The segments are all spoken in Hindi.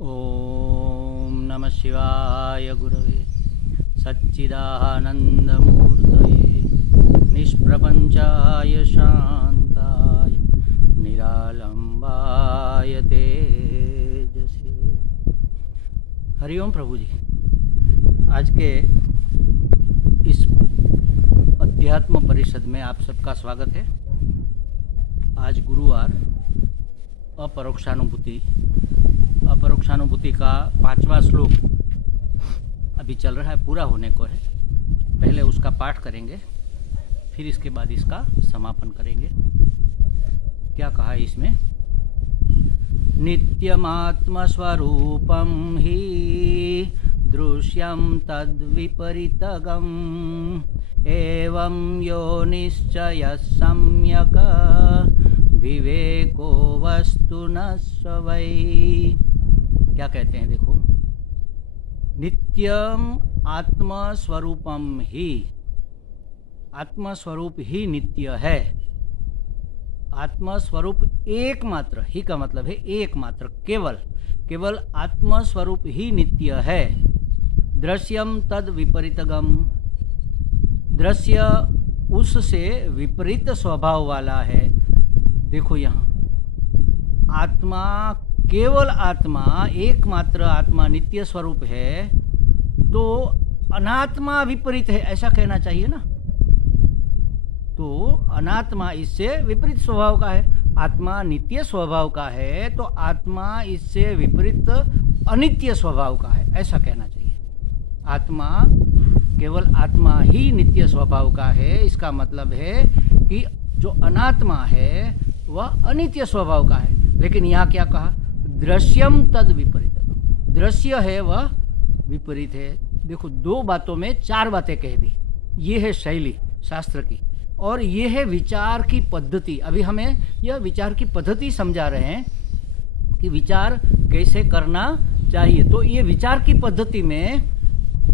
ओम नमः शिवाय गुरवे सच्चिदानंदमूर्तये निष्प्रपंचाय शांताय निरालंबाय तेजसे। हरिओम प्रभु जी। आज के इस अध्यात्म परिषद में आप सबका स्वागत है। आज गुरुवार अपरोक्षानुभूति का 5वां श्लोक अभी चल रहा है, पूरा होने को है। पहले उसका पाठ करेंगे, फिर इसके बाद इसका समापन करेंगे। क्या कहा है इसमें? नित्यमात्मस्वरूपं हि दृश्यं तद्विपरीतगम् एवं यो निश्चयः सम्यक् विवेको वस्तु न स्वै। क्या कहते हैं? देखो, नित्यम आत्मस्वरूपम ही, आत्मस्वरूप ही नित्य है। आत्मस्वरूप एकमात्र, ही का मतलब है एकमात्र, केवल आत्मस्वरूप ही नित्य है। दृश्यम तद विपरीतगम, दृश्य उससे विपरीत स्वभाव वाला है। देखो यहाँ आत्मा, केवल आत्मा, एकमात्र आत्मा नित्य स्वरूप है, तो अनात्मा विपरीत है, ऐसा कहना चाहिए ना। तो अनात्मा इससे विपरीत स्वभाव का है, आत्मा नित्य स्वभाव का है, तो आत्मा इससे विपरीत अनित्य स्वभाव का है, ऐसा कहना चाहिए। आत्मा, केवल आत्मा ही नित्य स्वभाव का है। इसका मतलब है कि जो अनात्मा है वह अनित्य स्वभाव का है। लेकिन यहाँ क्या कहा? दृश्यम तद विपरीत, दृश्य है वह विपरीत है। देखो, 2 बातों में 4 बातें कह दी। ये है शैली शास्त्र की, और ये है विचार की पद्धति। अभी हमें यह विचार की पद्धति समझा रहे हैं कि विचार कैसे करना चाहिए। तो ये विचार की पद्धति में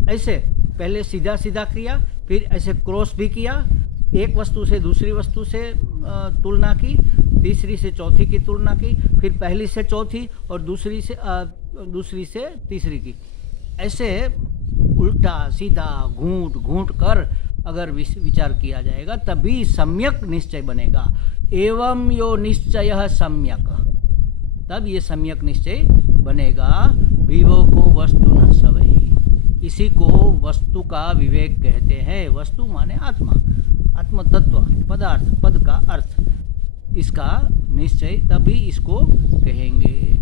ऐसे पहले सीधा सीधा किया, फिर ऐसे क्रॉस भी किया, एक वस्तु से दूसरी वस्तु से तुलना की, तीसरी से चौथी की तुलना की, फिर पहली से चौथी और दूसरी से तीसरी की। ऐसे उल्टा सीधा घूंट घूंट कर अगर विचार किया जाएगा तभी सम्यक निश्चय बनेगा। एवं यो निश्चय सम्यक, तब ये सम्यक निश्चय बनेगा। विवेको वस्तु न स्वै, इसी को वस्तु का विवेक कहते हैं। वस्तु माने आत्मा, आत्म तत्व, पदार्थ, पद का अर्थ, इसका निश्चय तभी इसको कहेंगे।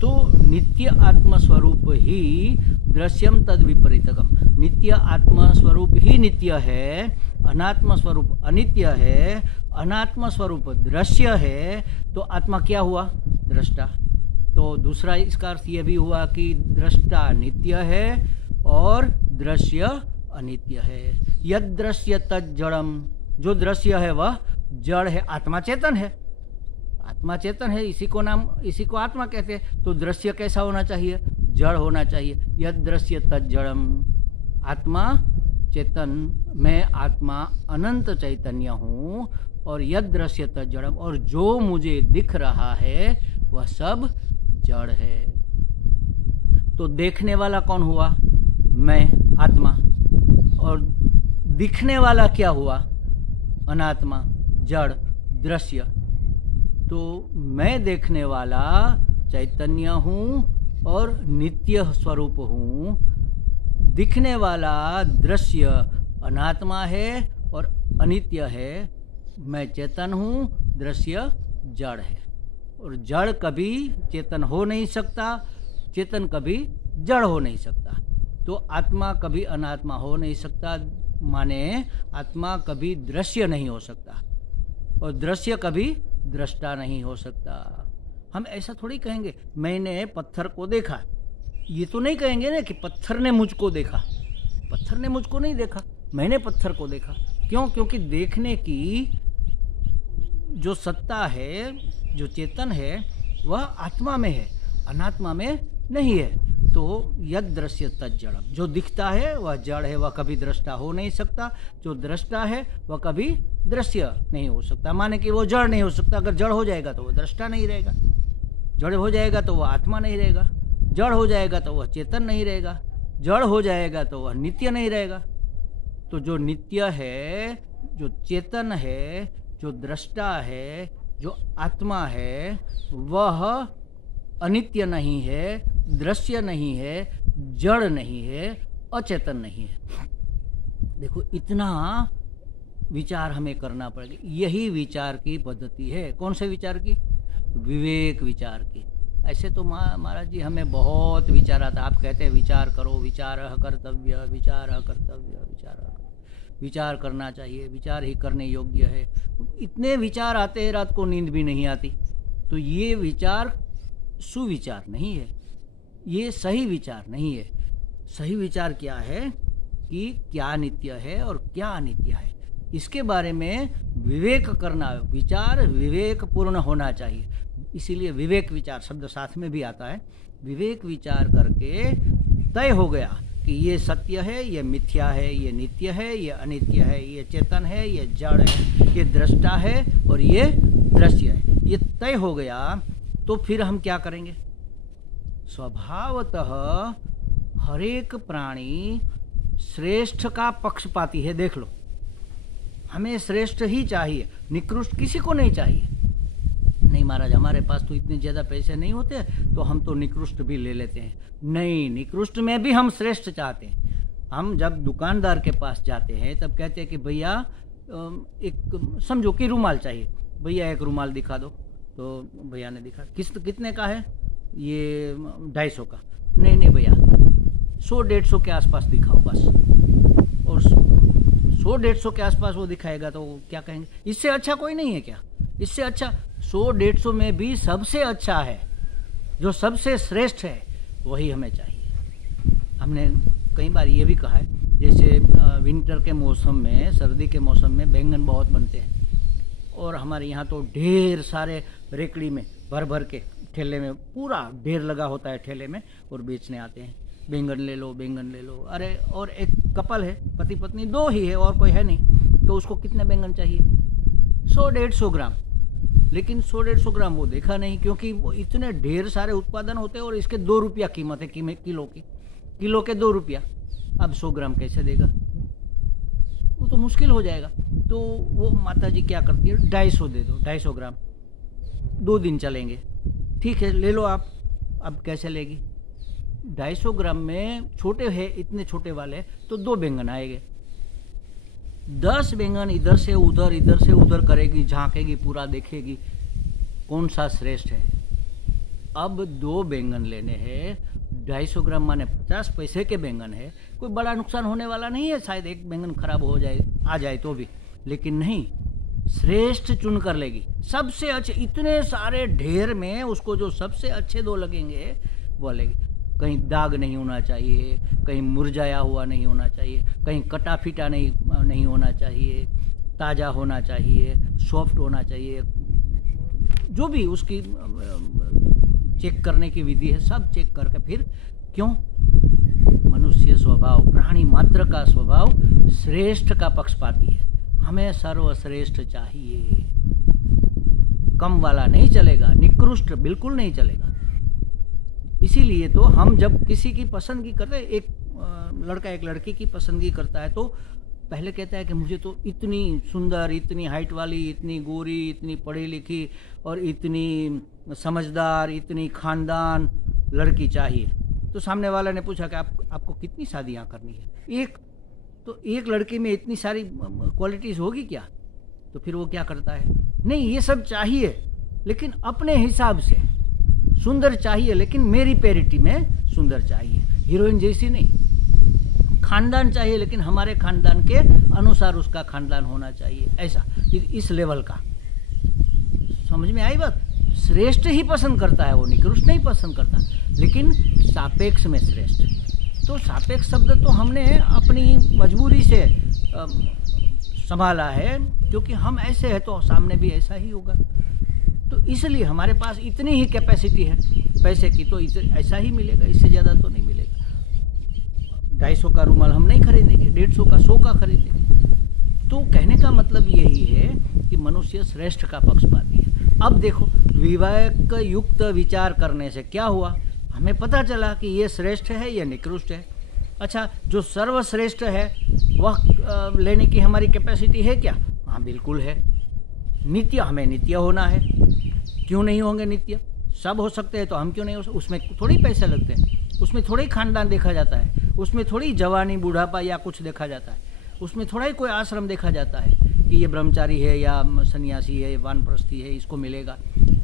तो नित्य आत्मस्वरूप ही दृश्यम तद विपरीतगम, नित्य आत्मस्वरूप ही नित्य है, अनात्म स्वरूप अनित्य है, अनात्म स्वरूप दृश्य है। तो आत्मा क्या हुआ? दृष्टा। तो दूसरा इसका अर्थ यह भी हुआ कि दृष्टा नित्य है और दृश्य अनित्य है। यद दृश्य तद जड़म, जो दृश्य है वह जड़ है। आत्मा चेतन है, आत्मा चेतन है, इसी को आत्मा कहते हैं। तो दृश्य कैसा होना चाहिए? जड़ होना चाहिए। यद दृश्य तद जड़म, आत्मा चेतन, मैं आत्मा अनंत चैतन्य हूँ, और यद दृश्य तद जड़म, और जो मुझे दिख रहा है वह सब जड़ है। तो देखने वाला कौन हुआ? मैं, आत्मा। और दिखने वाला क्या हुआ? अनात्मा, जड़, दृश्य। तो मैं देखने वाला चैतन्य हूँ और नित्य स्वरूप हूँ, दिखने वाला दृश्य अनात्मा है और अनित्य है। मैं चेतन हूँ, दृश्य जड़ है, और जड़ कभी चेतन हो नहीं सकता, चेतन कभी जड़ हो नहीं सकता। तो आत्मा कभी अनात्मा हो नहीं सकता, माने आत्मा कभी दृश्य नहीं हो सकता, और दृश्य कभी दृष्टा नहीं हो सकता। हम ऐसा थोड़ी कहेंगे मैंने पत्थर को देखा, ये तो नहीं कहेंगे ना कि पत्थर ने मुझको देखा। पत्थर ने मुझको नहीं देखा, मैंने पत्थर को देखा। क्यों? क्योंकि देखने की जो सत्ता है, जो चेतन है, वह आत्मा में है, अनात्मा में नहीं है। तो यद दृश्य तद जड़म, जो दिखता है वह जड़ है, वह कभी दृष्टा हो नहीं सकता। जो दृष्टा है वह कभी दृश्य नहीं हो सकता, माने कि वो जड़ नहीं हो सकता। अगर जड़ हो जाएगा तो वो दृष्टा नहीं रहेगा। जड़ हो जाएगा तो वह आत्मा नहीं रहेगा, जड़ हो जाएगा तो वह चेतन नहीं रहेगा, जड़ हो जाएगा तो वह नित्य नहीं रहेगा। तो जो नित्य है, जो चेतन है, जो दृष्टा है, जो आत्मा है, वह अनित्य नहीं है, दृश्य नहीं है, जड़ नहीं है, अचेतन नहीं है। देखो, इतना विचार हमें करना पड़ेगा। यही विचार की पद्धति है। कौन से विचार की? विवेक विचार की। ऐसे तो महाराज जी हमें बहुत विचार आता। आप कहते हैं विचार करो, विचारः कर्तव्य, विचारः कर्तव्य, विचार करना चाहिए, विचार ही करने योग्य है। इतने विचार आते हैं, रात को नींद भी नहीं आती। तो ये विचार सुविचार नहीं है, ये सही विचार नहीं है। सही विचार क्या है कि क्या नित्य है और क्या अनित्य है, इसके बारे में विवेक करना। विचार विवेक पूर्ण होना चाहिए। इसीलिए विवेक विचार शब्द साथ में भी आता है। विवेक विचार करके तय हो गया कि ये सत्य है, ये मिथ्या है, ये नित्य है, ये अनित्य है, ये चेतन है, ये जड़ है, ये दृष्टा है और ये दृश्य है। ये तय हो गया तो फिर हम क्या करेंगे? स्वभावतः हर एक प्राणी श्रेष्ठ का पक्षपाती है। देख लो, हमें श्रेष्ठ ही चाहिए, निकृष्ट किसी को नहीं चाहिए। नहीं महाराज, हमारे पास तो इतने ज़्यादा पैसे नहीं होते तो हम तो निकृष्ट भी ले लेते हैं। नहीं, निकृष्ट में भी हम श्रेष्ठ चाहते हैं। हम जब दुकानदार के पास जाते हैं तब कहते हैं कि भैया एक समझो कि रुमाल चाहिए, भैया एक रुमाल दिखा दो। तो भैया ने दिखा, कितने का है? ये 250 का। नहीं भैया, 100-150 के आसपास दिखाओ बस। और 100-150 के आसपास वो दिखाएगा तो क्या कहेंगे? इससे अच्छा कोई नहीं है क्या? इससे अच्छा 100-150 में भी सबसे अच्छा है, जो सबसे श्रेष्ठ है, वही हमें चाहिए। हमने कई बार ये भी कहा है, जैसे विंटर के मौसम में, सर्दी के मौसम में बैंगन बहुत बनते हैं और हमारे यहाँ तो ढेर सारे रेकड़ी में भर भर के ठेले में पूरा ढेर लगा होता है ठेले में, और बेचने आते हैं। बैंगन ले लो, बैंगन ले लो। अरे, और एक कपल है, पति पत्नी 2 ही है और कोई है नहीं, तो उसको कितने बैंगन चाहिए? 100-150 ग्राम। लेकिन 100-150 ग्राम वो देखा नहीं, क्योंकि वो इतने ढेर सारे उत्पादन होते हैं और इसके 2 रुपया कीमत है किलो की। किलो के 2 रुपया। अब 100 ग्राम कैसे देगा? वो तो मुश्किल हो जाएगा। तो वो माता जी क्या करती है, 250 दे दो, 250 ग्राम, 2 दिन चलेंगे। ठीक है, ले लो आप। अब कैसे लेगी? 250 ग्राम में छोटे हैं, इतने छोटे वाले, तो 2 बैंगन आएंगे। 10 बैंगन इधर से उधर करेगी, झांकेगी, पूरा देखेगी कौन सा श्रेष्ठ है। अब 2 बैंगन लेने हैं, 250 ग्राम माने 50 पैसे के बैंगन है। कोई बड़ा नुकसान होने वाला नहीं है, शायद एक बैंगन खराब हो जाए, आ जाए तो भी, लेकिन नहीं, श्रेष्ठ चुन कर लेगी। सबसे अच्छे, इतने सारे ढेर में उसको जो सबसे अच्छे 2 लगेंगे वो लेगी। कहीं दाग नहीं होना चाहिए, कहीं मुरझाया हुआ नहीं होना चाहिए, कहीं कटा फीटा नहीं होना चाहिए, ताज़ा होना चाहिए, सॉफ्ट होना चाहिए। जो भी उसकी चेक करने की विधि है, सब चेक करके फिर, क्यों? मनुष्य स्वभाव, प्राणी मात्र का स्वभाव श्रेष्ठ का पक्षपाती है। हमें सर्वश्रेष्ठ चाहिए, कम वाला नहीं चलेगा, निकृष्ट बिल्कुल नहीं चलेगा। इसीलिए तो हम जब किसी की पसंदगी करते हैं, एक लड़का एक लड़की की पसंदगी करता है तो पहले कहता है कि मुझे तो इतनी सुंदर, इतनी हाइट वाली, इतनी गोरी, इतनी पढ़ी लिखी और इतनी समझदार, इतनी खानदान लड़की चाहिए। तो सामने वाला ने पूछा कि आपको कितनी शादियां करनी है? एक लड़की में इतनी सारी क्वालिटीज होगी क्या? तो फिर वो क्या करता है, नहीं ये सब चाहिए लेकिन अपने हिसाब से सुंदर चाहिए, लेकिन मेरी पैरिटी में सुंदर चाहिए, हीरोइन जैसी नहीं। खानदान चाहिए लेकिन हमारे खानदान के अनुसार उसका खानदान होना चाहिए, ऐसा इस लेवल का। समझ में आई बात? श्रेष्ठ ही पसंद करता है वो, निकृष्ट नहीं पसंद करता, लेकिन सापेक्ष में श्रेष्ठ। तो सापेक्ष शब्द तो हमने अपनी मजबूरी से संभाला है, क्योंकि हम ऐसे हैं तो सामने भी ऐसा ही होगा। तो इसलिए हमारे पास इतनी ही कैपेसिटी है पैसे की, तो ऐसा ही मिलेगा, इससे ज़्यादा तो नहीं मिलेगा। 250 का रुमाल हम नहीं खरीदेंगे, 150 का 100 का खरीदेंगे। तो कहने का मतलब यही है कि मनुष्य श्रेष्ठ का पक्षपाती है। अब देखो, विवेक युक्त विचार करने से क्या हुआ, हमें पता चला कि ये श्रेष्ठ है, ये निकृष्ट है। अच्छा, जो सर्वश्रेष्ठ है वह लेने की हमारी कैपेसिटी है क्या? हाँ, बिल्कुल है। नित्य, हमें नित्य होना है। क्यों नहीं होंगे नित्य? सब हो सकते हैं तो हम क्यों नहीं हो सकते? उसमें थोड़ी पैसे लगते हैं, उसमें थोड़ा ही खानदान देखा जाता है, उसमें थोड़ी जवानी बुढ़ापा या कुछ देखा जाता है, उसमें थोड़ा ही कोई आश्रम देखा जाता है कि ये ब्रह्मचारी है या सन्यासी है, वानप्रस्थी है, इसको मिलेगा।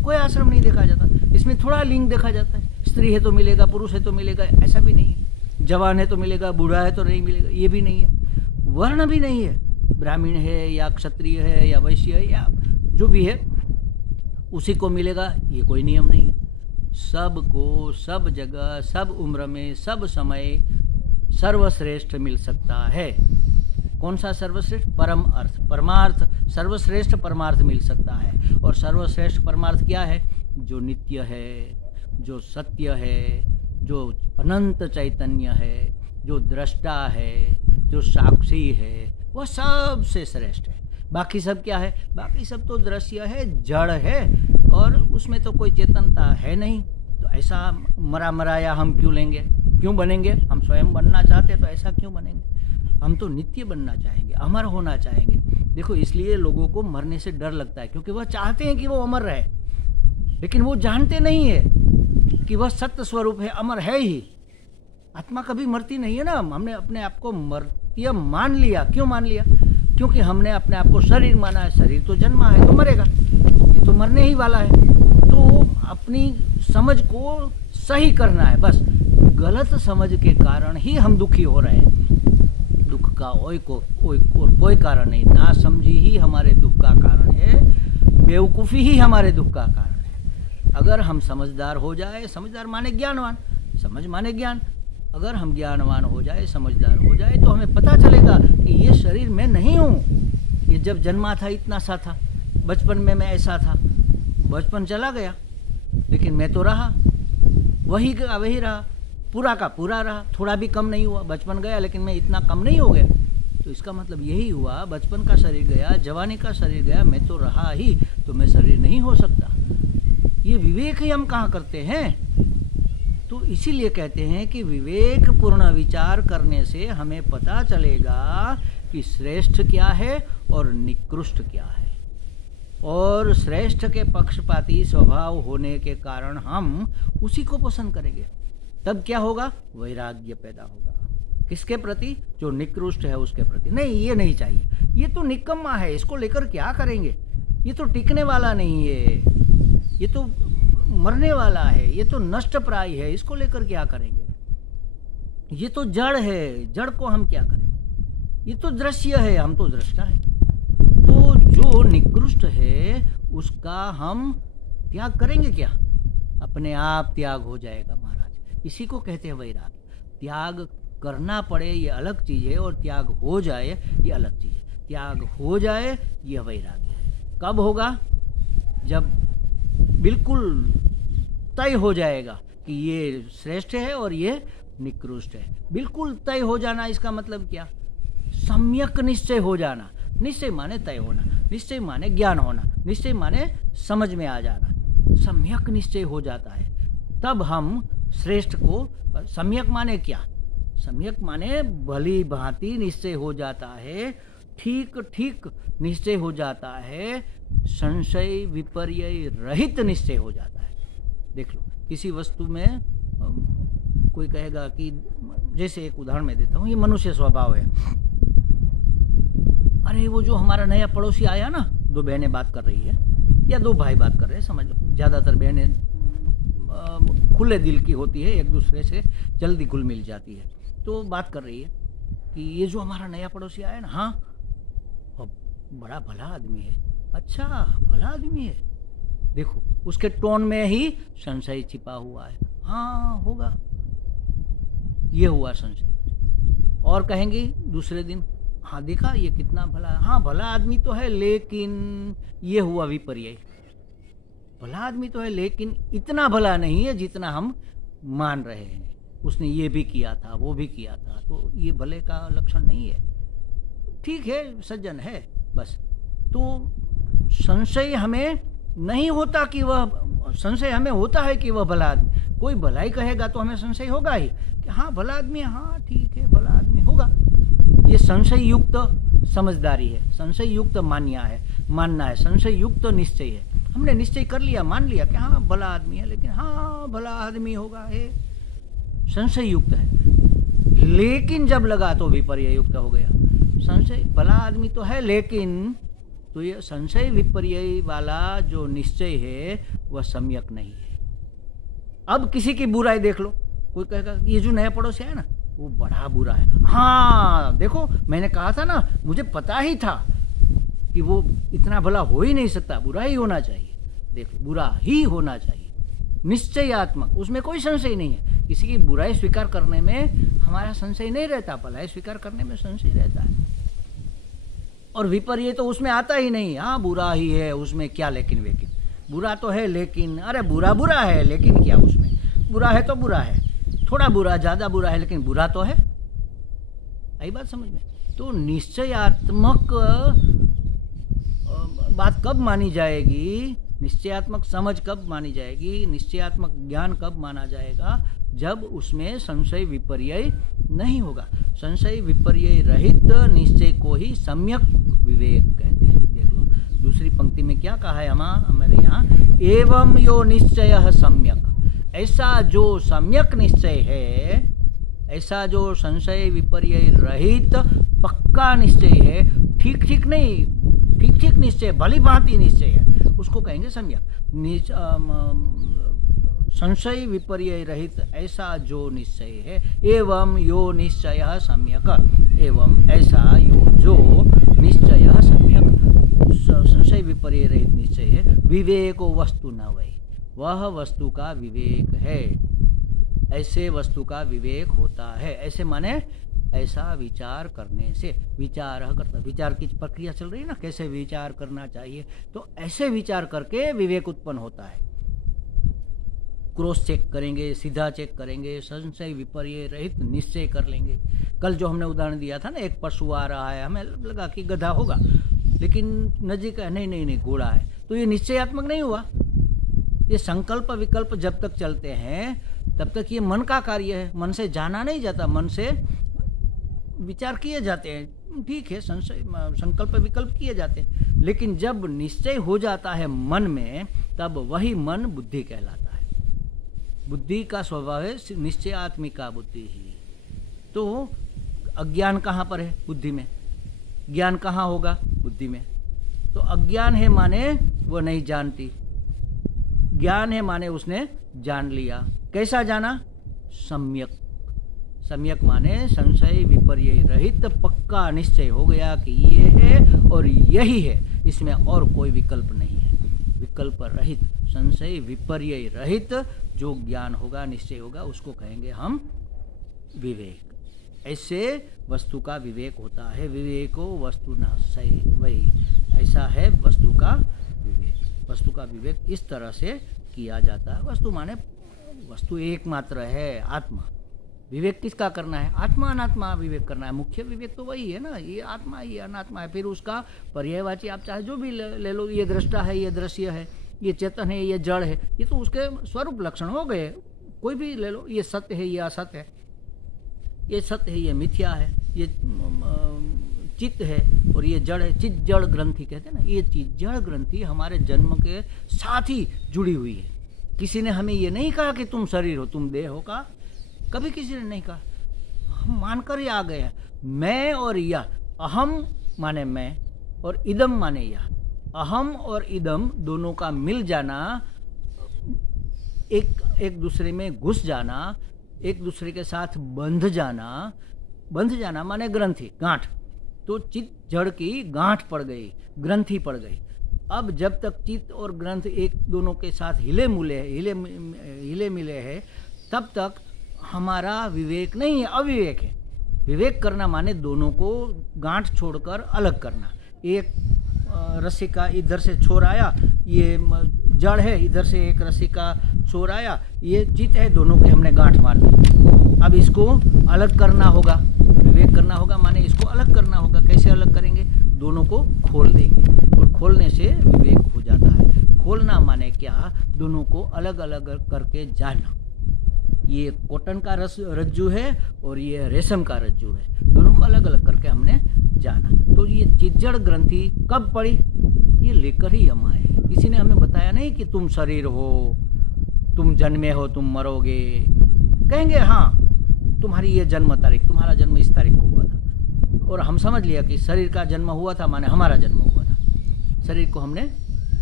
कोई आश्रम नहीं देखा जाता। इसमें थोड़ा लिंग देखा जाता है, स्त्री है तो मिलेगा, पुरुष है तो मिलेगा, ऐसा भी नहीं है। जवान है तो मिलेगा, बूढ़ा है तो नहीं मिलेगा, ये भी नहीं है। वर्ण भी नहीं है, ब्राह्मण है या क्षत्रिय है या वैश्य है या जो भी है उसी को मिलेगा, ये कोई नियम नहीं है। सबको सब जगह, सब उम्र में, सब समय सर्वश्रेष्ठ मिल सकता है। कौन सा सर्वश्रेष्ठ? परम अर्थ, परमार्थ, सर्वश्रेष्ठ परमार्थ मिल सकता है। और सर्वश्रेष्ठ परमार्थ क्या है? जो नित्य है, जो सत्य है, जो अनंत चैतन्य है, जो दृष्टा है, जो साक्षी है, वह सबसे श्रेष्ठ है। बाकी सब क्या है? बाकी सब तो दृश्य है, जड़ है, और उसमें तो कोई चेतनता है नहीं। तो ऐसा मरा मराया हम क्यों लेंगे? क्यों बनेंगे? हम स्वयं बनना चाहते तो ऐसा क्यों बनेंगे? हम तो नित्य बनना चाहेंगे, अमर होना चाहेंगे। देखो, इसलिए लोगों को मरने से डर लगता है, क्योंकि वह चाहते हैं कि वो अमर रहे, लेकिन वो जानते नहीं है कि वह सत्य स्वरूप है, अमर है ही। आत्मा कभी मरती नहीं है ना। हमने अपने आप को मर्त्य मान लिया। क्यों मान लिया? क्योंकि हमने अपने आप को शरीर माना है। शरीर तो जन्मा है तो मरेगा, ये तो मरने ही वाला है। तो अपनी समझ को सही करना है बस। गलत समझ के कारण ही हम दुखी हो रहे हैं। दुख का कोई कारण नहीं। ना समझी ही हमारे दुख का कारण है, बेवकूफ़ी ही हमारे दुख का कारण है। अगर हम समझदार हो जाए, समझदार माने ज्ञानवान, समझ माने ज्ञान, अगर हम ज्ञानवान हो जाए, समझदार हो जाए, तो हमें पता चलेगा कि ये शरीर मैं नहीं हूँ। ये जब जन्मा था इतना सा था, बचपन में मैं ऐसा था, बचपन चला गया, लेकिन मैं तो रहा, वही का वही रहा, पूरा का पूरा रहा, थोड़ा भी कम नहीं हुआ। बचपन गया लेकिन मैं इतना कम नहीं हो गया। तो इसका मतलब यही हुआ, बचपन का शरीर गया, जवानी का शरीर गया, मैं तो रहा ही, तो मैं शरीर नहीं हो सकता। ये विवेक ही हम कहाँ करते हैं? तो इसीलिए कहते हैं कि विवेक पूर्ण विचार करने से हमें पता चलेगा कि श्रेष्ठ क्या है और निकृष्ट क्या है। और श्रेष्ठ के पक्षपाती स्वभाव होने के कारण हम उसी को पसंद करेंगे। तब क्या होगा? वैराग्य पैदा होगा। किसके प्रति? जो निकृष्ट है उसके प्रति। नहीं, ये नहीं चाहिए, ये तो निकम्मा है, इसको लेकर क्या करेंगे? ये तो टिकने वाला नहीं है, ये तो मरने वाला है, ये तो नष्ट प्राय है, इसको लेकर क्या करेंगे? ये तो जड़ है, जड़ को हम क्या करेंगे? ये तो दृश्य है, हम तो दृष्टा है। तो जो निकृष्ट है उसका हम त्याग करेंगे क्या? अपने आप त्याग हो जाएगा महाराज। इसी को कहते हैं वैराग्य। त्याग करना पड़े ये अलग चीज़ है, और त्याग हो जाए ये अलग चीज़ है। त्याग हो जाए यह वैराग्य है। कब होगा? जब बिल्कुल तय हो जाएगा कि ये श्रेष्ठ है और ये निकृष्ट है। बिल्कुल तय हो जाना, इसका मतलब क्या? सम्यक निश्चय हो जाना। निश्चय माने तय होना, निश्चय माने ज्ञान होना, निश्चय माने समझ में आ जाना। सम्यक निश्चय हो जाता है, तब हम श्रेष्ठ को, सम्यक माने क्या? सम्यक माने भली भांति निश्चय हो जाता है, ठीक ठीक निश्चय हो जाता है, संशय विपर्य रहित निश्चय हो जाता है। देख लो, किसी वस्तु में कोई कहेगा कि, जैसे एक उदाहरण मैं देता हूँ, ये मनुष्य स्वभाव है। अरे वो जो हमारा नया पड़ोसी आया ना, दो बहनें बात कर रही है या दो भाई बात कर रहे हैं, समझ लो। ज़्यादातर बहनें खुले दिल की होती है, एक दूसरे से जल्दी घुल मिल जाती है। तो बात कर रही है कि ये जो हमारा नया पड़ोसी आया ना, हाँ बड़ा भला आदमी है। अच्छा, भला आदमी है? देखो, उसके टोन में ही संशय छिपा हुआ है। हाँ होगा, ये हुआ संशय। और कहेंगी दूसरे दिन, हाँ देखा ये कितना भला है। हाँ भला आदमी तो है, लेकिन ये हुआ विपर्य। भला आदमी तो है लेकिन इतना भला नहीं है जितना हम मान रहे हैं। उसने ये भी किया था, वो भी किया था, तो ये भले का लक्षण नहीं है। ठीक है, सज्जन है बस। तो संशय हमें नहीं होता कि वह संशय हमें होता है कि वह भला आदमी, कोई भलाई कहेगा तो हमें संशय होगा ही कि हाँ भला आदमी है, हाँ ठीक है भला आदमी होगा। ये संशय युक्त समझदारी है, संशय युक्त मानना है, संशय युक्त निश्चय है। हमने निश्चय कर लिया, मान लिया कि हाँ भला आदमी है, लेकिन हाँ भला आदमी होगा, है संशय युक्त है। लेकिन जब लगा तो विपर्य युक्त हो गया। संशय भला आदमी तो है, लेकिन तो ये संशय विपर्य वाला जो निश्चय है वह सम्यक नहीं है। अब किसी की बुराई देख लो, कोई कहेगा ये जो नया पड़ोसी है ना वो बड़ा बुरा है, हाँ देखो मैंने कहा था ना, मुझे पता ही था कि वो इतना भला हो ही नहीं सकता, बुरा ही होना चाहिए। देखो बुरा ही होना चाहिए, निश्चयात्मक, उसमें कोई संशय नहीं है। किसी की बुराई स्वीकार करने में हमारा संशय नहीं रहता, भलाई स्वीकार करने में संशय रहता है। और विपर्य तो उसमें आता ही नहीं, हाँ बुरा ही है उसमें क्या लेकिन वेकिन, बुरा तो है लेकिन, अरे बुरा बुरा है लेकिन क्या उसमें, बुरा है तो बुरा है, थोड़ा बुरा ज़्यादा बुरा है लेकिन बुरा तो है। आई बात समझ में? तो निश्चयात्मक बात कब मानी जाएगी, निश्चयात्मक समझ कब मानी जाएगी, निश्चयात्मक ज्ञान कब माना जाएगा, जब उसमें संशय विपर्य नहीं होगा। संशय विपर्य रहित निश्चय को ही सम्यक विवेक कहते हैं। देख लो दूसरी पंक्ति में क्या कहा है हमारे यहाँ, एवं यो निश्चय सम्यक, ऐसा जो सम्यक निश्चय है, ऐसा जो संशय विपर्य रहित पक्का निश्चय है, ठीक ठीक नहीं, ठीक ठीक निश्चय, भली भांति निश्चय है, उसको कहेंगे सम्यक। संशय विपर्य रहित ऐसा जो निश्चय है, एवं यो निश्चय सम्यक, एवं ऐसा यो जो निश्चय सम्यक, संशय विपर्य रहित निश्चय है, विवेको वस्तु न वै, वह वस्तु का विवेक है, ऐसे वस्तु का विवेक होता है। ऐसे माने ऐसा विचार करने से, विचार करता, विचार की प्रक्रिया चल रही है ना, कैसे विचार करना चाहिए, तो ऐसे विचार करके विवेक उत्पन्न होता है। क्रॉस चेक करेंगे, सीधा चेक करेंगे, संशय विपर्य रहित निश्चय कर लेंगे। कल जो हमने उदाहरण दिया था ना, एक पशु आ रहा है, हमें लगा कि गधा होगा, लेकिन नजीक है, नहीं नहीं नहीं घोड़ा है, तो ये निश्चयात्मक नहीं हुआ। ये संकल्प विकल्प जब तक चलते हैं तब तक ये मन का कार्य है, मन से जाना नहीं जाता, मन से विचार किए जाते हैं, ठीक है, संशय संकल्प विकल्प किए जाते हैं, लेकिन जब निश्चय हो जाता है मन में, तब वही मन बुद्धि कहलाता है। बुद्धि का स्वभाव है निश्चयात्मिका बुद्धि ही। तो अज्ञान कहाँ पर है? बुद्धि में। ज्ञान कहाँ होगा? बुद्धि में। तो अज्ञान है माने वो नहीं जानती, ज्ञान है माने उसने जान लिया। कैसा जाना? सम्यक। सम्यक माने संशय विपर्य रहित पक्का निश्चय हो गया कि ये है और यही है, इसमें और कोई विकल्प नहीं है। विकल्प रहित, संशय विपर्य रहित जो ज्ञान होगा, निश्चय होगा, उसको कहेंगे हम विवेक। ऐसे वस्तु का विवेक होता है। विवेको वस्तु न सही, वही ऐसा है वस्तु का विवेक। वस्तु का विवेक इस तरह से किया जाता है। वस्तु माने वस्तु एकमात्र है, आत्मा। विवेक किसका करना है? आत्मा अनात्मा विवेक करना है। मुख्य विवेक तो वही है ना, ये आत्मा ये अनात्मा है। फिर उसका पर्यायवाची आप चाहे जो भी ले लो, ये दृष्टा है, ये दृश्य है, ये चेतन है, ये जड़ है, ये तो उसके स्वरूप लक्षण हो गए। कोई भी ले लो, ये सत्य है, ये असत्य है, ये सत्य है, ये मिथ्या है, ये चित्त है और ये जड़ है। चित्त जड़ ग्रंथि कहते हैं ना, ये चित्त जड़ ग्रंथि हमारे जन्म के साथ ही जुड़ी हुई है। किसी ने हमें ये नहीं कहा कि तुम शरीर हो, तुम देह हो, का कभी किसी ने नहीं कहा। हम मानकर ही आ गए हैं। मैं और यह, अहम माने मैं और इदम माने यह। अहम और इदम दोनों का मिल जाना, एक दूसरे में घुस जाना, एक दूसरे के साथ बंध जाना माने ग्रंथि, गांठ। तो चित्त जड़ की गांठ पड़ गई, ग्रंथि पड़ गई। अब जब तक चित्त और ग्रंथ एक दोनों के साथ हिले मिले है, तब तक हमारा विवेक नहीं है, अविवेक है। विवेक करना माने दोनों को गांठ छोड़कर अलग करना। एक रस्सी का इधर से छोर आया, ये जड़ है, इधर से एक रस्सी का छोर आया, ये चित्त है, दोनों की हमने गांठ मार दी। अब इसको अलग करना होगा, विवेक करना होगा माने इसको अलग करना होगा। कैसे अलग करेंगे? दोनों को खोल देंगे और खोलने से विवेक हो जाता है। खोलना माने क्या, दोनों को अलग अलग करके जानना। ये कॉटन का रज्जु है और ये रेशम का रज्जु है, दोनों को अलग अलग करके हमने जाना। तो ये चिज्जड़ ग्रंथि कब पड़ी, ये लेकर ही हम आए। किसी ने हमें बताया नहीं कि तुम शरीर हो, तुम जन्मे हो, तुम मरोगे। कहेंगे हाँ तुम्हारी ये जन्म तारीख, तुम्हारा जन्म इस तारीख को हुआ था, और हम समझ लिया कि शरीर का जन्म हुआ था माने हमारा जन्म हुआ था। शरीर को हमने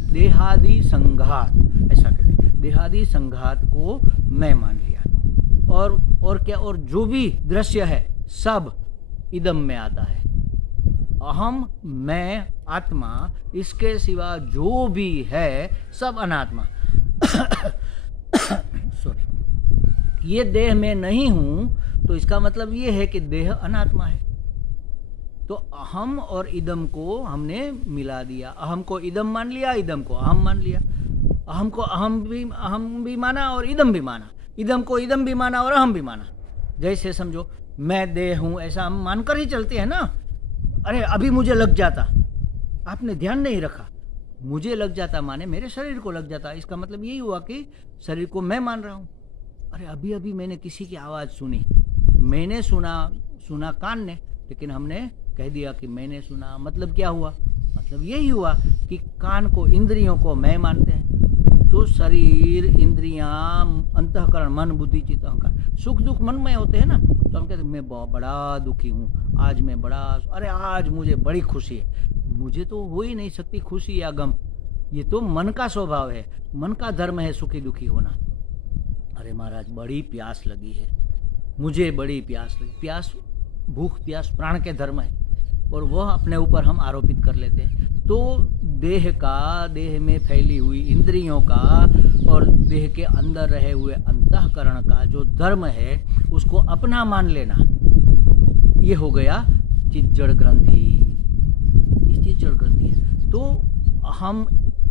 देहादि संघात ऐसा कहते हैं, देहादि संघात को मैं मान लिया। और क्या, और जो भी दृश्य है सब इदम में आता है। अहम, मैं, आत्मा, इसके सिवा जो भी है सब अनात्मा। सॉरी, ये देह में नहीं हूं तो इसका मतलब ये है कि देह अनात्मा है। तो अहम और इदम को हमने मिला दिया, अहम को इदम मान लिया, इदम को अहम मान लिया। अहम को अहम भी माना और इदम भी माना, इदम को इदम भी माना और अहम भी माना। जैसे समझो मैं देह हूं, ऐसा हम मानकर ही चलते हैं ना। अरे अभी मुझे लग जाता, आपने ध्यान नहीं रखा, मुझे लग जाता माने मेरे शरीर को लग जाता, इसका मतलब यही हुआ कि शरीर को मैं मान रहा हूं। अरे अभी अभी मैंने किसी की आवाज़ सुनी, मैंने सुना कान ने, लेकिन हमने कह दिया कि मैंने सुना। मतलब क्या हुआ, मतलब यही हुआ कि कान को, इंद्रियों को मैं मानते हैं। तो शरीर, इंद्रियां, अंतःकरण, मन, बुद्धि, चित्त, अहंकार, सुख दुख मन में होते हैं ना। तो हम कहते हैं मैं बड़ा दुखी हूँ, आज मैं बड़ा, अरे आज मुझे बड़ी खुशी है। मुझे तो हो ही नहीं सकती खुशी या गम, ये तो मन का स्वभाव है, मन का धर्म है सुखी दुखी होना। अरे महाराज बड़ी प्यास लगी है, मुझे बड़ी प्यास लगी। प्यास, भूख प्यास प्राण के धर्म है, और वह अपने ऊपर हम आरोपित कर लेते हैं। तो देह का, देह में फैली हुई इंद्रियों का और देह के अंदर रहे हुए अंतःकरण का जो धर्म है उसको अपना मान लेना, ये हो गया चिज्जड़ ग्रंथि। ये चिज्जड़ ग्रंथि है। तो हम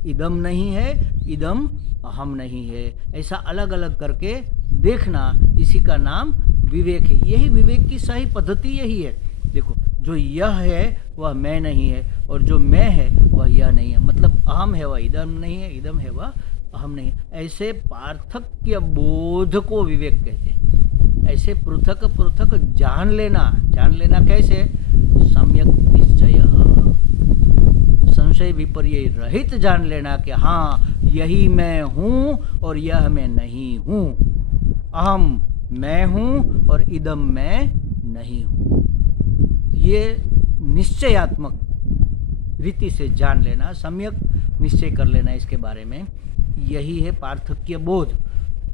इदम नहीं है, इदम अहम नहीं है, ऐसा अलग अलग करके देखना, इसी का नाम विवेक है। यही विवेक की सही पद्धति यही है। देखो, जो यह है वह मैं नहीं है, और जो मैं है वह यह नहीं है। मतलब अहम है वह इदम नहीं है, इदम है वह अहम नहीं है। ऐसे पार्थक्य बोध को विवेक कहते हैं। ऐसे पृथक पृथक जान लेना कैसे, सम्यक निश्चय, संशय विपर्य रहित जान लेना कि हाँ यही मैं हूँ और यह मैं नहीं हूँ। अहम मैं हूँ और इदम मैं नहीं हूँ। ये निश्चयात्मक रीति से जान लेना, सम्यक निश्चय कर लेना इसके बारे में, यही है पार्थक्य बोध।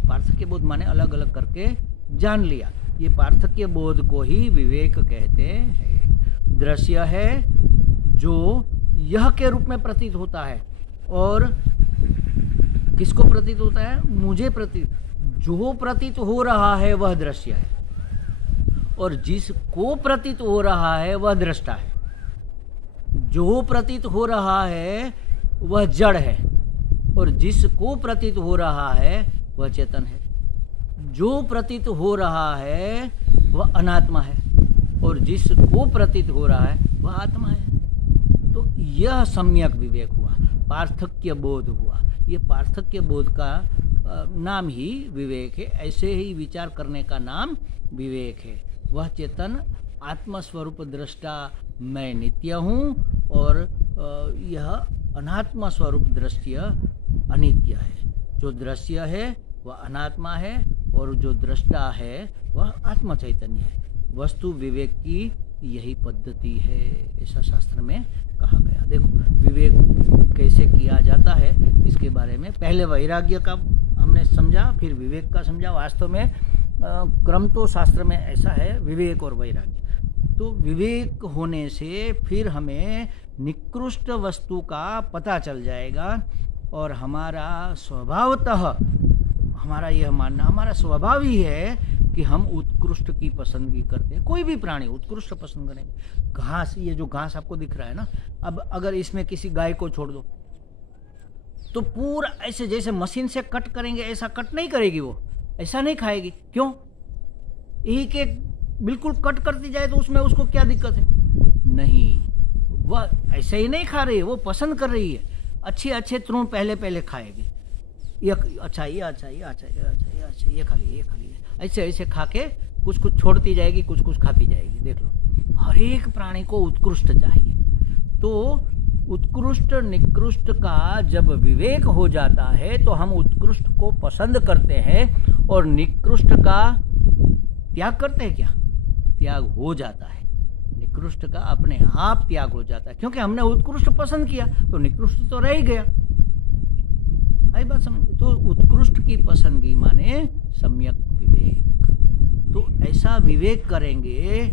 पार्थक्य बोध माने अलग अलग करके जान लिया। ये पार्थक्य बोध को ही विवेक कहते हैं। दृश्य है जो यह के रूप में प्रतीत होता है, और किसको प्रतीत होता है, मुझे प्रतीत, जो प्रतीत हो रहा है वह दृश्य है, और जिसको प्रतीत हो रहा है वह दृष्टा है। जो प्रतीत हो रहा है वह जड़ है, और जिसको प्रतीत हो रहा है वह चेतन है। जो प्रतीत हो रहा है वह अनात्मा है, और जिसको प्रतीत हो रहा है वह आत्मा है। तो यह सम्यक विवेक हुआ, पार्थक्य बोध हुआ। ये पार्थक्य बोध का नाम ही विवेक है। ऐसे ही विचार करने का नाम विवेक है। वह चेतन आत्मस्वरूप दृष्टा मैं नित्य हूँ, और यह अनात्म स्वरूप दृश्य अनित्य है। जो दृश्य है वह अनात्मा है, और जो दृष्टा है वह आत्म चैतन्य है। वस्तु विवेक की यही पद्धति है, ऐसा शास्त्र में कहा गया। देखो विवेक कैसे किया जाता है इसके बारे में पहले वैराग्य का हमने समझा, फिर विवेक का समझा। वास्तव में क्रम तो शास्त्र में ऐसा है, विवेक और वैराग्य। तो विवेक होने से फिर हमें निकृष्ट वस्तु का पता चल जाएगा, और हमारा स्वभावतः, हमारा यह मानना, हमारा स्वभाव ही है कि हम उत्कृष्ट की पसंदगी करते हैं। कोई भी प्राणी उत्कृष्ट पसंद करेंगे। घास, ये जो घास आपको दिख रहा है ना, अब अगर इसमें किसी गाय को छोड़ दो तो पूरा ऐसे जैसे मशीन से कट करेंगे ऐसा कट नहीं करेगी, वो ऐसा नहीं खाएगी। क्यों? एक एक बिल्कुल कट करती जाए तो उसमें उसको क्या दिक्कत है? नहीं, वह ऐसे ही नहीं खा रही है, वो पसंद कर रही है। अच्छे अच्छे तृण पहले पहले खाएगी, ये अच्छा ये अच्छा ये अच्छा ये अच्छा ये अच्छा ये खा लिए ये खा लिए, ऐसे ऐसे खा के कुछ कुछ छोड़ती जाएगी, कुछ कुछ खाती जाएगी। देख लो, हर एक प्राणी को उत्कृष्ट चाहिए। तो उत्कृष्ट निकृष्ट का जब विवेक हो जाता है तो हम उत्कृष्ट को पसंद करते हैं और निकृष्ट का त्याग करते हैं। क्या त्याग हो जाता है, निकृष्ट का अपने आप त्याग हो जाता है, क्योंकि हमने उत्कृष्ट पसंद किया तो निकृष्ट तो रह ही गया। आई बात समझ? तो उत्कृष्ट की पसंदगी माने सम्यक विवेक। तो ऐसा विवेक करेंगे,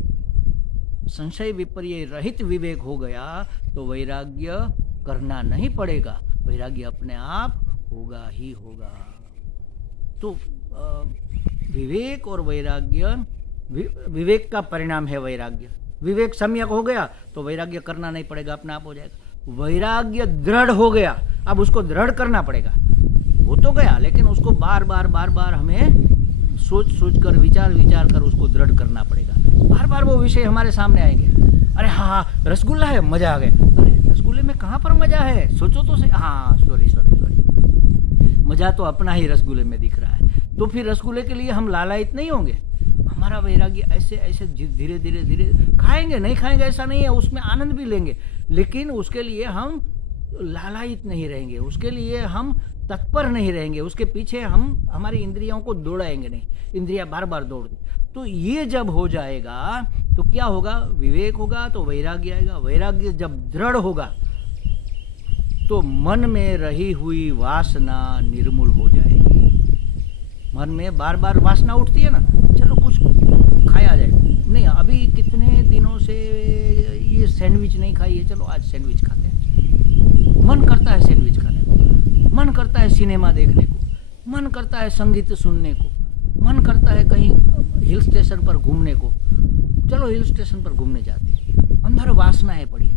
संशय विपर्य रहित विवेक हो गया तो वैराग्य करना नहीं पड़ेगा, वैराग्य अपने आप होगा ही होगा। तो विवेक और वैराग्य, विवेक का परिणाम है वैराग्य। विवेक सम्यक हो गया तो वैराग्य करना नहीं पड़ेगा, अपने आप हो जाएगा। वैराग्य दृढ़ हो गया, अब उसको दृढ़ करना पड़ेगा। हो तो गया, लेकिन उसको बार बार हमें सोच सोच कर विचार कर उसको दृढ़ करना पड़ेगा। बार बार वो विषय हमारे सामने आएंगे। अरे हाँ रसगुल्ला है, मजा आ गया। अरे रसगुल्ले में कहाँ पर मजा है, सोचो तो सही। हाँ सॉरी, मजा तो अपना ही रसगुल्ले में दिख रहा है। तो फिर रसगुल्ले के लिए हम लालायित नहीं होंगे। हमारा वैराग्य ऐसे ऐसे धीरे धीरे खाएंगे, नहीं खाएंगे ऐसा नहीं है, उसमें आनंद भी लेंगे, लेकिन उसके लिए हम लालायित नहीं रहेंगे, उसके लिए हम तत्पर नहीं रहेंगे, उसके पीछे हम हमारी इंद्रियों को दौड़ाएंगे नहीं, इंद्रियां बार बार दौड़ती। तो ये जब हो जाएगा तो क्या होगा, विवेक होगा तो वैराग्य आएगा। वैराग्य जब दृढ़ होगा तो मन में रही हुई वासना निर्मूल हो जाएगी। मन में बार बार वासना उठती है ना, चलो कुछ खाया जाए, नहीं अभी कितने दिनों से ये सैंडविच नहीं खाई है, चलो आज सैंडविच खाते हैं। मन करता है सैंडविच खाने को, मन करता है सिनेमा देखने को, मन करता है संगीत सुनने को, मन करता है कहीं हिल स्टेशन पर घूमने को, चलो हिल स्टेशन पर घूमने जाते हैं। अंदर वासनाएं पड़ी,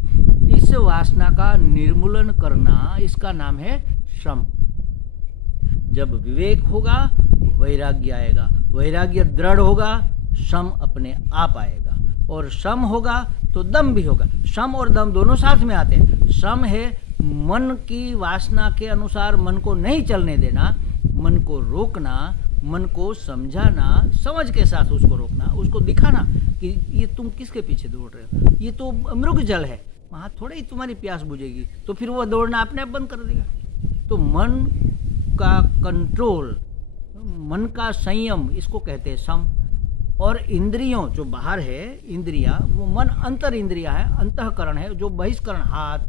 इस वासना का निर्मूलन करना, इसका नाम है श्रम। जब विवेक होगा वैराग्य आएगा, वैराग्य दृढ़ होगा, श्रम अपने आप आएगा, और श्रम होगा तो दम भी होगा। श्रम और दम दोनों साथ में आते हैं। श्रम है मन की वासना के अनुसार मन को नहीं चलने देना, मन को रोकना, मन को समझाना, समझ के साथ उसको रोकना, उसको दिखाना कि ये तुम किसके पीछे दौड़ रहे हो, ये तो मृग जल है, वहाँ थोड़ा ही तुम्हारी प्यास बुझेगी, तो फिर वो दौड़ना अपने आप बंद कर देगा। तो मन का कंट्रोल, मन का संयम, इसको कहते हैं सम। और इंद्रियों जो बाहर है, इंद्रिया वो मन अंतर इंद्रिया है, अंतःकरण है, जो बहिष्करण हाथ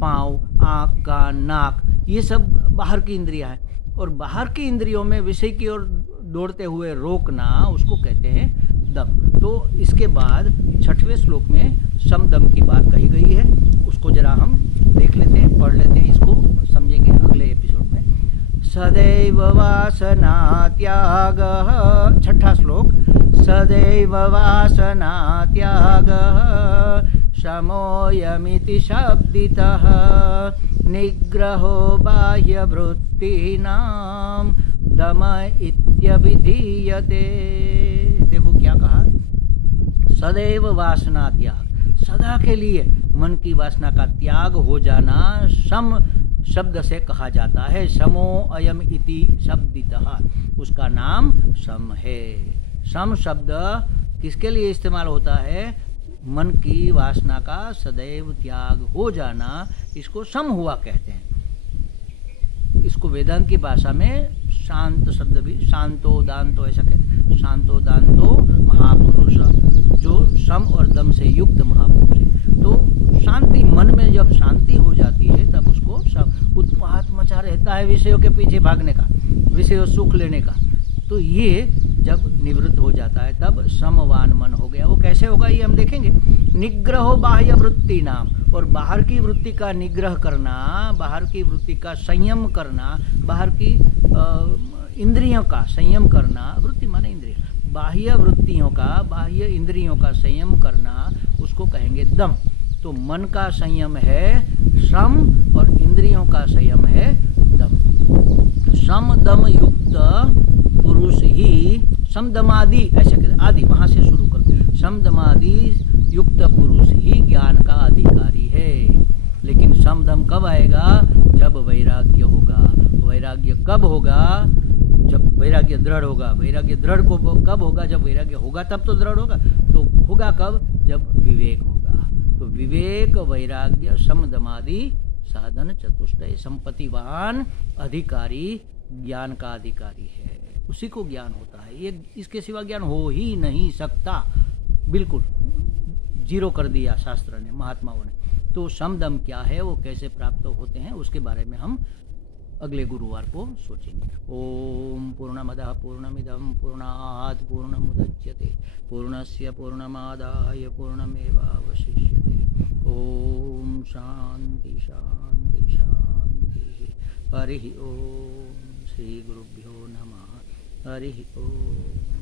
पाँव आँख कान नाक, ये सब बाहर की इंद्रिया है। और बाहर की इंद्रियों में विषय की ओर दौड़ते हुए रोकना, उसको कहते हैं दम। तो इसके बाद 6वें श्लोक में सम दम की बात कही गई है, उसको जरा हम देख लेते हैं, पढ़ लेते हैं, इसको समझेंगे अगले एपिसोड में। सदैव वासना त्यागः, 6ठा श्लोक, सदैव वासना त्यागः शमोऽयमिति शब्दितः निग्रहो बाह्यवृत्तीनां दम इत्यभिधीयते। देखो क्या कहा, सदैव वासना त्याग, सदा के लिए मन की वासना का त्याग हो जाना सम शब्द से कहा जाता है। समो अयम इति शब्दितः, उसका नाम सम है। सम शब्द किसके लिए इस्तेमाल होता है, मन की वासना का सदैव त्याग हो जाना, इसको सम हुआ कहते हैं। इसको वेदांत की भाषा में शांत शब्द भी, शांतो दांतो ऐसा कहते हैं। शांतो दांतो महापुरुष, जो सम और दम से युक्त महापुरुष है। तो शांति, मन में जब शांति हो जाती है तब उसको सब उत्पात मचा रहता है विषयों के पीछे भागने का, विषयों सुख लेने का, तो ये जब निवृत्त हो जाता है तब समवान मन हो गया। वो कैसे होगा ये हम देखेंगे। निग्रहो बाह्य वृत्ति नाम, और बाहर की वृत्ति का निग्रह करना, बाहर की वृत्ति का संयम करना, बाहर की इंद्रियों का संयम करना, वृत्ति माने इंद्रिय, बाह्य वृत्तियों का, बाह्य इंद्रियों का संयम करना, उसको कहेंगे दम। तो मन का संयम है श्रम और इंद्रियों का संयम है दम। सम दम युक्त पुरुष ही, समदमादि ऐसे कहते, आदि वहां से शुरू करते, समदमादि युक्त पुरुष ही ज्ञान का अधिकारी है। लेकिन समदम कब आएगा, जब वैराग्य होगा। वैराग्य कब होगा? जब वैराग्य दृढ़ होगा। वैराग्य दृढ़ को कब होगा? जब वैराग्य होगा तब तो दृढ़ होगा। तो होगा कब? जब विवेक होगा। तो विवेक, वैराग्य, समदमादि साधन चतुष्टय, संपत्तिवान अधिकारी ज्ञान का अधिकारी है, उसी को ज्ञान होता है। ये इसके सिवा ज्ञान हो ही नहीं सकता। बिल्कुल जीरो कर दिया शास्त्र ने, महात्माओं ने। तो समदम क्या है, वो कैसे प्राप्त होते हैं, उसके बारे में हम अगले गुरुवार को सोचेंगे। ओम पूर्णमदः पूर्णमिदं पूर्णात् पूर्णमुदच्यते पूर्णस्य पूर्णमादाय पूर्णमेवावशिष्यते। ओम शांति शांति शांति। हरि ओम। श्री गुरुभ्यो नमः। हरि ओम।